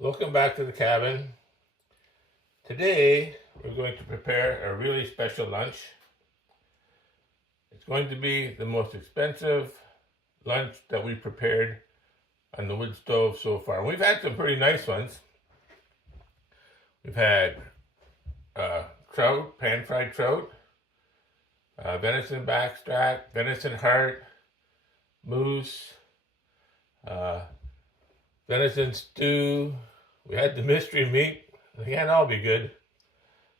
Welcome back to the cabin. Today we're going to prepare a really special lunch. It's going to be the most expensive lunch that we prepared on the wood stove so far. We've had some pretty nice ones. We've had trout, pan-fried trout, venison backstrap, venison heart, moose, venison stew. We had the mystery meat. They can't all be good.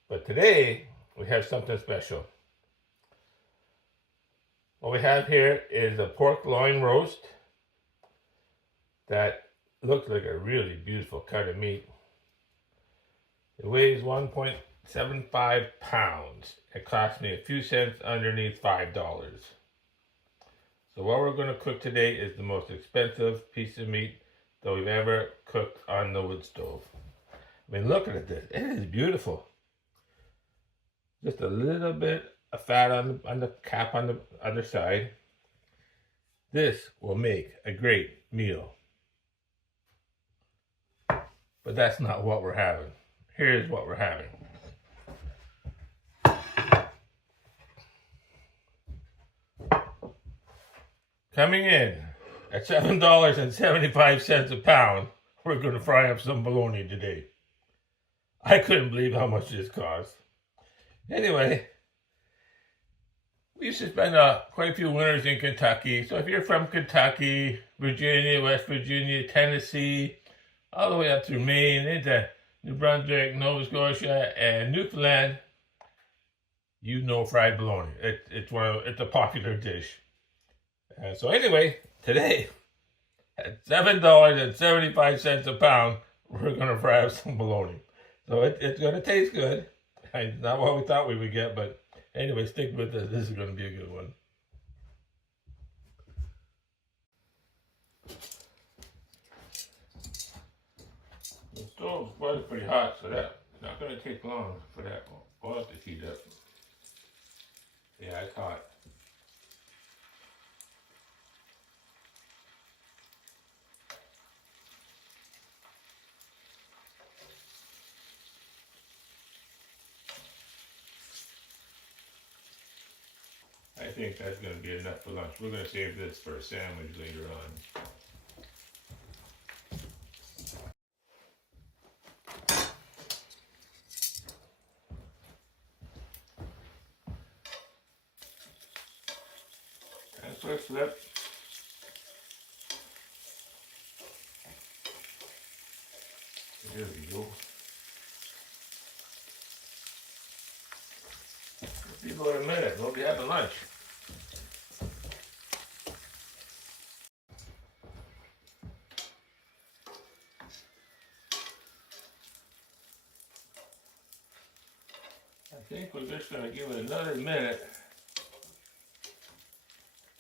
But today we have something special. What we have here is a pork loin roast that looks like a really beautiful cut of meat. It weighs 1.75 pounds. It cost me a few cents underneath $5. So what we're going to cook today is the most expensive piece of meat that we've ever cooked on the wood stove. I mean, look at this. It is beautiful. Just a little bit of fat on the cap on the other side. This will make a great meal. But that's not what we're having. Here's what we're having. Coming in at $7.75 a pound, we're going to fry up some bologna today. I couldn't believe how much this cost. Anyway, we used to spend quite a few winters in Kentucky. So if you're from Kentucky, Virginia, West Virginia, Tennessee, all the way up through Maine, into New Brunswick, Nova Scotia, and Newfoundland, you know fried bologna. It's a popular dish. So anyway, today, at $7.75 a pound, we're going to fry up some bologna. So it's going to taste good. It's not what we thought we would get, but anyway, stick with this. This is going to be a good one. The stove was pretty hot, so that's not going to take long for that oil to heat up. Yeah, it's hot. I think that's going to be enough for lunch. We're going to save this for a sandwich later on. And first flip. There we go. People in a minute, we'll be having lunch. I think we're just going to give it another minute,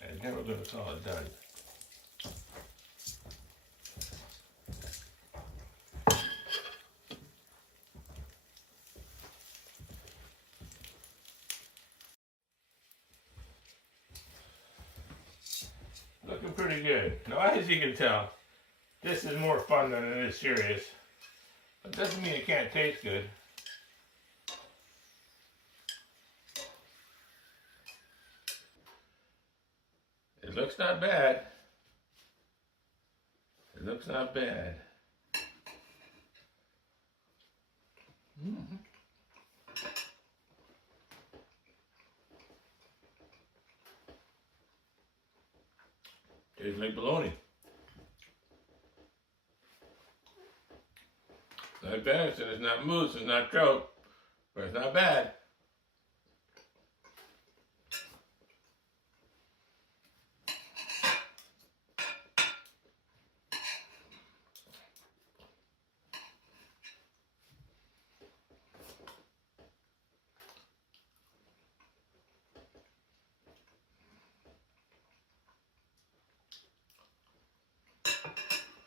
and then we're going to call it done. Looking pretty good. Now, as you can tell, this is more fun than it is serious. But doesn't mean it can't taste good. It looks not bad. It looks not bad. Tastes like bologna. Not venison, it's not moose, it's not trout, but it's not bad.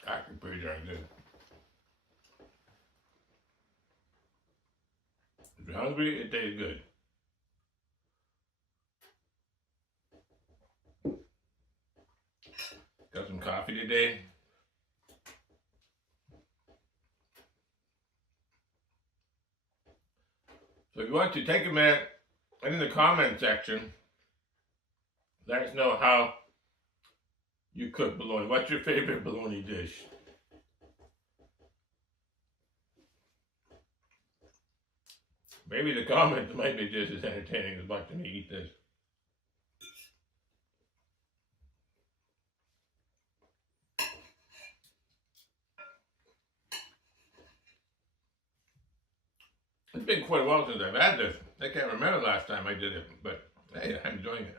Actually pretty darn good. If you're hungry, it tastes good. Got some coffee today. If you want to, take a minute and in the comment section, let us know how you cook bologna. What's your favorite bologna dish? Maybe the comments might be just as entertaining as watching me eat this. It's been quite a while since I've had this. I can't remember the last time I did it, but hey, I'm enjoying it.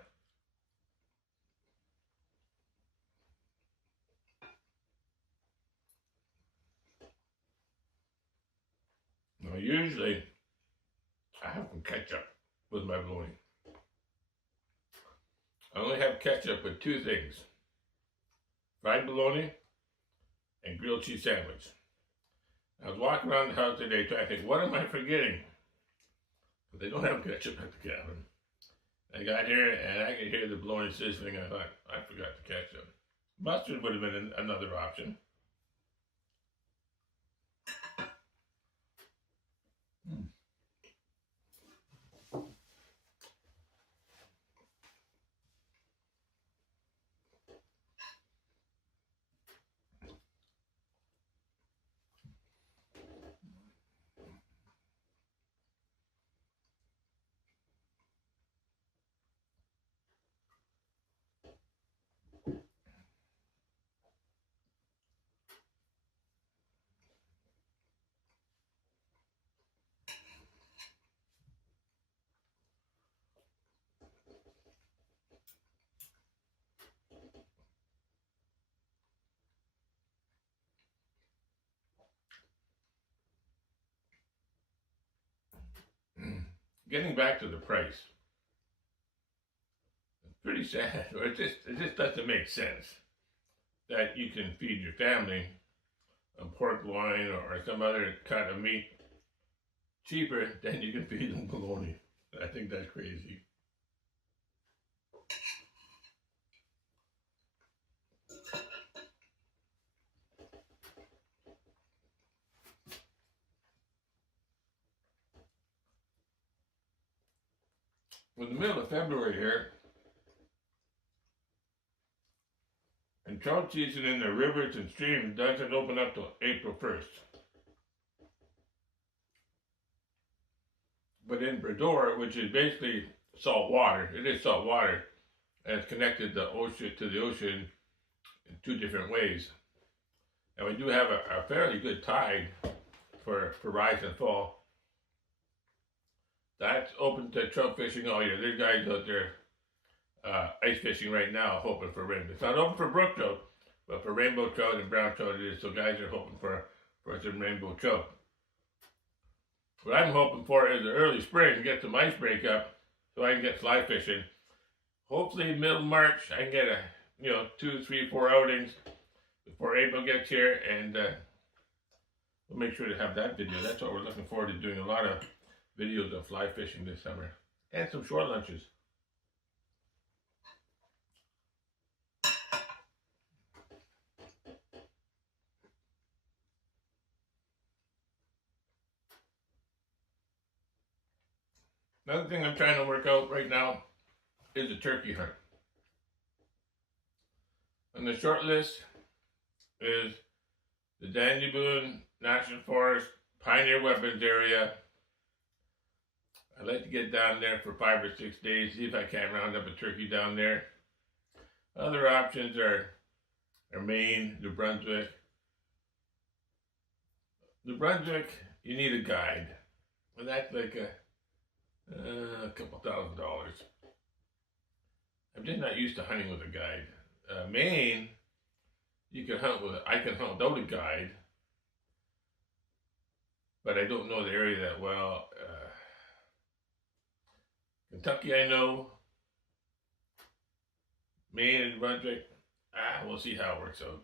Now, usually, I have some ketchup with my bologna. I only have ketchup with two things: fried bologna and grilled cheese sandwich. I was walking around the house today trying to think, what am I forgetting? But they don't have ketchup at the cabin. I got here and I could hear the bologna sizzling. I thought, I forgot the ketchup. Mustard would have been another option. Getting back to the price, it's pretty sad. It just doesn't make sense that you can feed your family a pork loin or some other kind of meat cheaper than you can feed them bologna. I think that's crazy. We're in the middle of February here, and trout season in the rivers and streams doesn't open up till April 1st. But in Brador, which is basically salt water, it is salt water, and it's connected the ocean to the ocean in two different ways. And we do have a fairly good tide for rise and fall. That's open to trout fishing all year. There's guys out there ice fishing right now hoping for rainbow. It's not open for brook trout, but for rainbow trout and brown trout it is. So guys are hoping for some rainbow trout. What I'm hoping for is the early spring, get some ice break up so I can get fly fishing. Hopefully middle March I can get 2, 3, 4 outings before April gets here, and we'll make sure to have that video. That's what we're looking forward to, doing a lot of videos of fly fishing this summer and some shore lunches. Another thing I'm trying to work out right now is a turkey hunt. On the short list is the Dandy Boone National Forest Pioneer Weapons area. I'd like to get down there for 5 or 6 days, see if I can't round up a turkey down there. Other options are Maine, New Brunswick. New Brunswick, you need a guide, and that's like a couple $1,000. I'm just not used to hunting with a guide. Maine, you can hunt with. I can hunt without a guide, but I don't know the area that well. Kentucky, I know. Maine and New Brunswick, we'll see how it works out.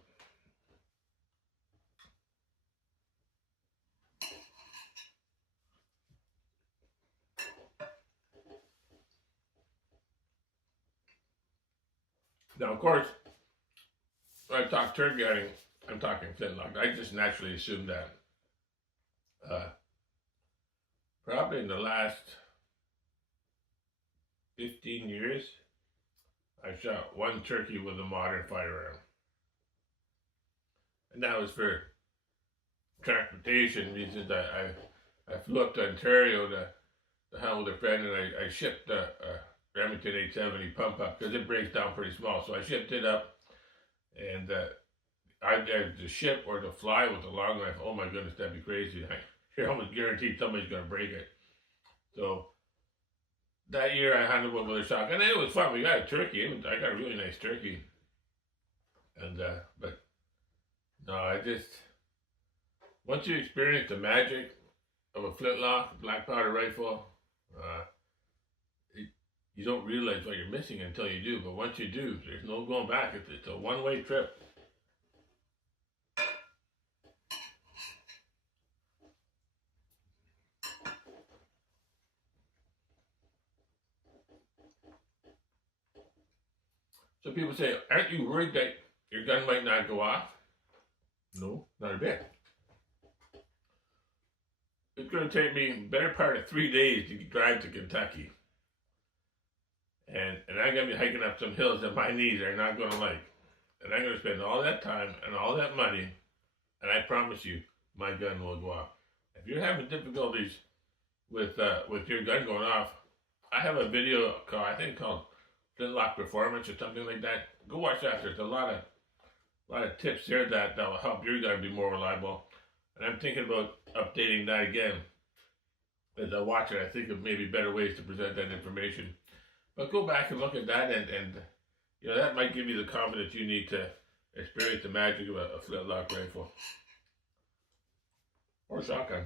Now, of course, when I talk turkey hunting, I'm talking flintlock. I just naturally assume that probably in the last 15 years, I shot one turkey with a modern firearm. And that was for transportation reasons. I flew up to Ontario to hunt with a friend, and I shipped a Remington 870 pump up because it breaks down pretty small. So I shipped it up, and either to ship or to fly with a long knife. Oh my goodness, that'd be crazy. You're almost guaranteed somebody's going to break it. So that year I hunted with a shotgun, and it was fun. We got a turkey. I got a really nice turkey. And but no, once you experience the magic of a flintlock black powder rifle, you don't realize what you're missing until you do. But once you do, there's no going back. It's a one-way trip. So people say, aren't you worried that your gun might not go off? No, not a bit. It's going to take me a better part of 3 days to drive to Kentucky. And I'm going to be hiking up some hills that my knees are not going to like. And I'm going to spend all that time and all that money, and I promise you, my gun will go off. If you're having difficulties with your gun going off, I have a video called Flintlock Performance or something like that. Go watch that. There's a lot of tips there that will help your gun be more reliable. And I'm thinking about updating that again. As I watch it, I think of maybe better ways to present that information. But go back and look at that, and that might give you the confidence you need to experience the magic of a flintlock rifle or shotgun.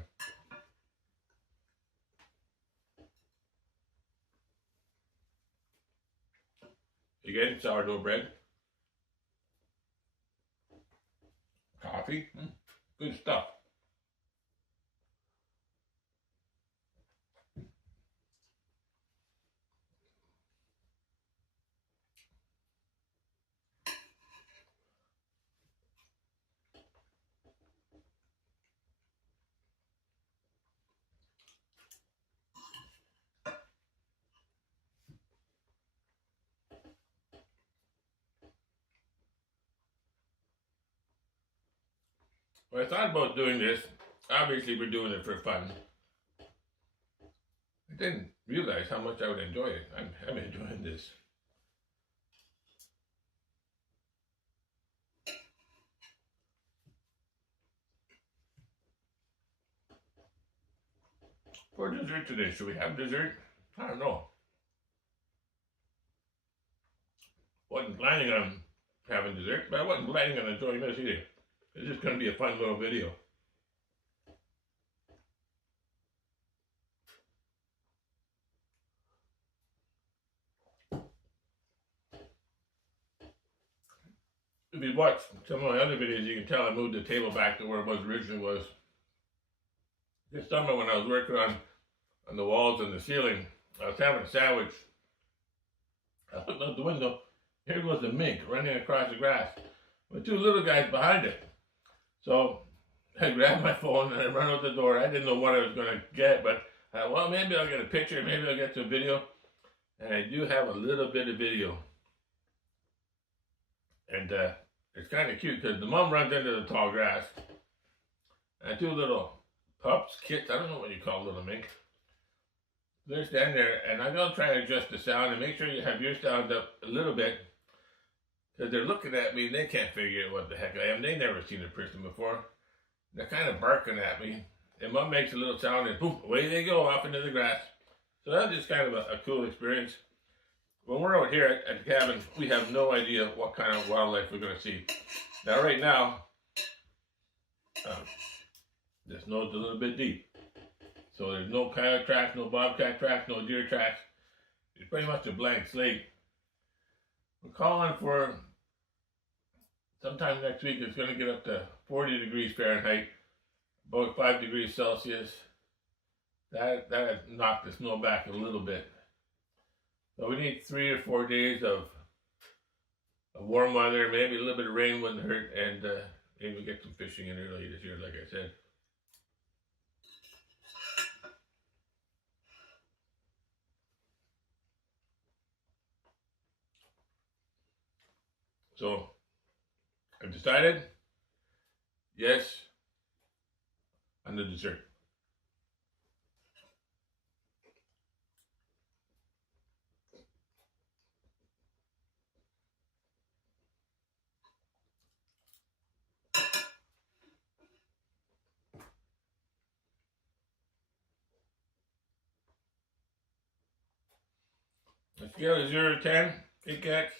Again, sourdough bread, coffee, good stuff. When I thought about doing this, obviously we're doing it for fun. I didn't realize how much I would enjoy it. I'm enjoying this. For dessert today, should we have dessert? I don't know. Wasn't planning on having dessert, but I wasn't planning on enjoying this either. It's just going to be a fun little video. If you watch some of my other videos, you can tell I moved the table back to where it originally was. This summer when I was working on the walls and the ceiling, I was having a sandwich. I looked out the window. Here goes the mink running across the grass with two little guys behind it. So I grabbed my phone and I ran out the door. I didn't know what I was going to get, but well, maybe I'll get a picture, maybe I'll get some video. And I do have a little bit of video. And it's kind of cute because the mom runs into the tall grass. And two little pups, kits, I don't know what you call little mink. They're standing there, and I'm going to try to adjust the sound and make sure you have your sound up a little bit. Because they're looking at me and they can't figure out what the heck I am. They've never seen a person before. They're kind of barking at me. And mom makes a little sound and boom, away they go off into the grass. So that's just kind of a cool experience. When we're out here at the cabin, we have no idea what kind of wildlife we're going to see. Now right now, the snow's a little bit deep. So there's no coyote tracks, no bobcat tracks, no deer tracks. It's pretty much a blank slate. We're calling for sometime next week. It's going to get up to 40 degrees Fahrenheit, about 5 degrees Celsius. That knocked the snow back a little bit. So we need 3 or 4 days of warm weather, maybe a little bit of rain wouldn't hurt, and maybe we'll get some fishing in early this year, like I said. So I've decided, yes, on the dessert. The scale is 0 to 10. Kit Kats,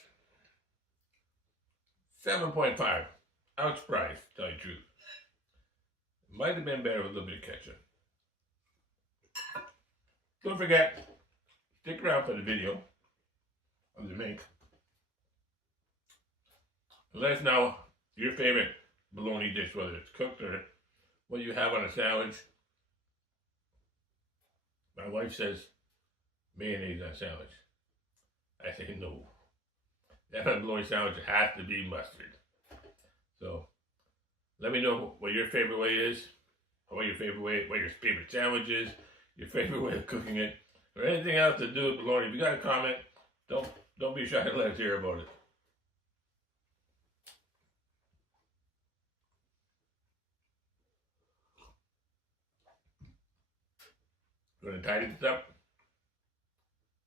7.5. Ouch price, to tell you the truth. Might have been better with a little bit of ketchup. Don't forget, stick around for the video of the make. Let us know your favorite bologna dish, whether it's cooked or what you have on a sandwich. My wife says mayonnaise on a sandwich. I say no. That on a bologna sandwich has to be mustard. So let me know what your favorite way is, or what your favorite sandwich is, your favorite way of cooking it, or anything else to do with bologna. If you got a comment, don't be shy to let us hear about it. I'm going to tidy this up,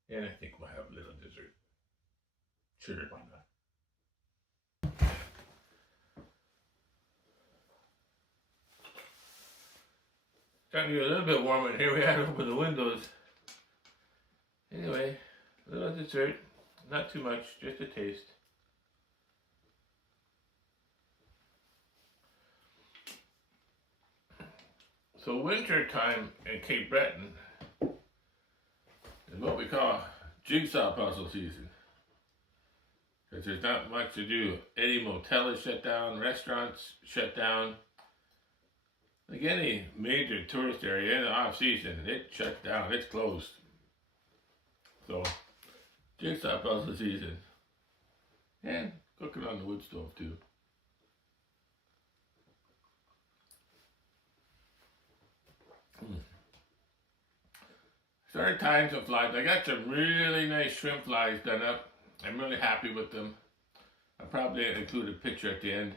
and I think we'll have a little dessert. Sure, why not? Starting to get a little bit warmer in here. We had to open the windows. Anyway, a little dessert. Not too much, just a taste. So winter time in Cape Breton is what we call jigsaw puzzle season. Because there's not much to do. Any motel is shut down, restaurants shut down. Like any major tourist area in the off season, it shuts down, it's closed. So, jigsaw puzzle season. And cooking on the wood stove too. Started tying some flies. I got some really nice shrimp flies done up. I'm really happy with them. I'll probably include a picture at the end.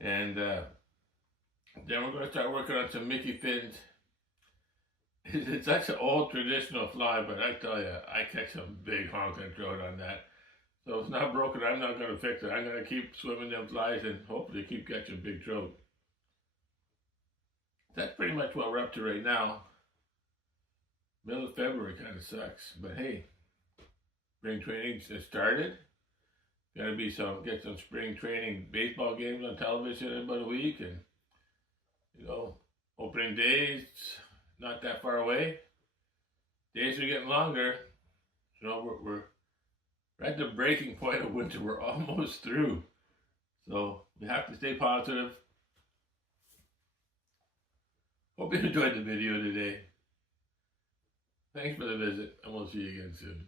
And then we're going to start working on some Mickey fins. It's such an old traditional fly, but I tell you, I catch some big honking trout on that. So if it's not broken, I'm not going to fix it. I'm going to keep swimming them flies and hopefully keep catching big trout. That's pretty much what we're up to right now. Middle of February kind of sucks, but hey, spring training has started. Got to get some spring training baseball games on television in about a week, and opening days not that far away. Days are getting longer. We're at the breaking point of winter. We're almost through, so we have to stay positive. Hope you enjoyed the video today. Thanks for the visit, and we'll see you again soon.